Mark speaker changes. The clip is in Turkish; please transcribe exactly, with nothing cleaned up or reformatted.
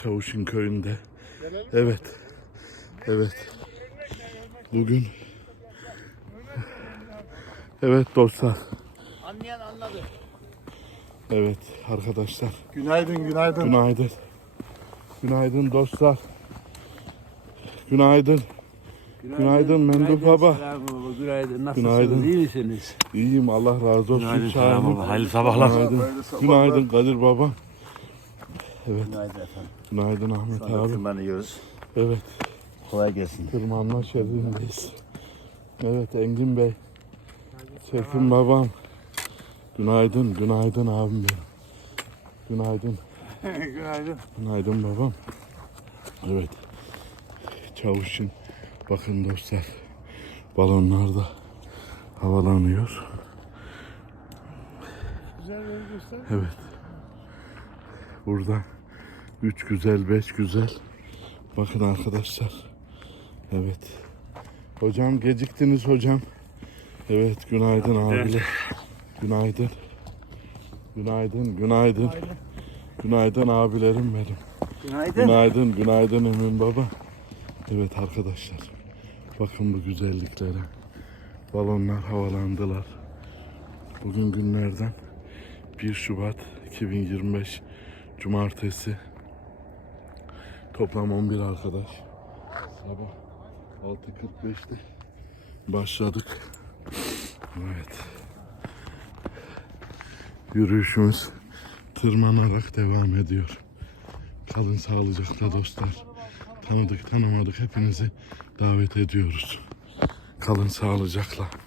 Speaker 1: Çavuş'un köyünde. Evet. Evet. Bugün. Evet dostlar.
Speaker 2: Anlayan anladı.
Speaker 1: Evet arkadaşlar.
Speaker 3: Günaydın, günaydın.
Speaker 1: Günaydın. Günaydın dostlar. Günaydın. Günaydın Mendup baba.
Speaker 2: Selam baba. Günaydın. Nasılsınız?
Speaker 1: Günaydın.
Speaker 2: İyi misiniz?
Speaker 1: İyiyim, Allah razı olsun.
Speaker 2: Günaydın
Speaker 1: Şahidim.
Speaker 2: Selam baba. Hayırlı sabahlar.
Speaker 1: Günaydın. Günaydın Kadir babam. Evet.
Speaker 2: Günaydın efendim.
Speaker 1: Günaydın Ahmet
Speaker 2: Şu anda
Speaker 1: abi.
Speaker 2: tırmanıyoruz.
Speaker 1: Evet.
Speaker 2: Kolay gelsin.
Speaker 1: Tırmanma şerindeyiz. Evet Engin Bey. Çekin babam. Günaydın. Günaydın abim benim. Günaydın.
Speaker 2: Günaydın.
Speaker 1: Günaydın babam. Evet. Çavuşun. Bakın dostlar. Balonlar da havalanıyor. Evet. Burada üç güzel, beş güzel. Bakın arkadaşlar. Evet. Hocam geciktiniz hocam. Evet günaydın abiler. Günaydın. Günaydın, günaydın. Günaydın abilerim benim.
Speaker 2: Günaydın.
Speaker 1: Günaydın, günaydın Emin baba. Evet arkadaşlar. Bakın bu güzelliklere. Balonlar havalandılar. Bugün günlerden bir Şubat iki bin yirmi beş Cumartesi. Toplam on bir arkadaş. Sabah altı kırk beşte başladık. Evet. Yürüyüşümüz tırmanarak devam ediyor. Kalın sağlıcakla dostlar. Tanıdık tanımadık hepinizi davet ediyoruz. Kalın sağlıcakla.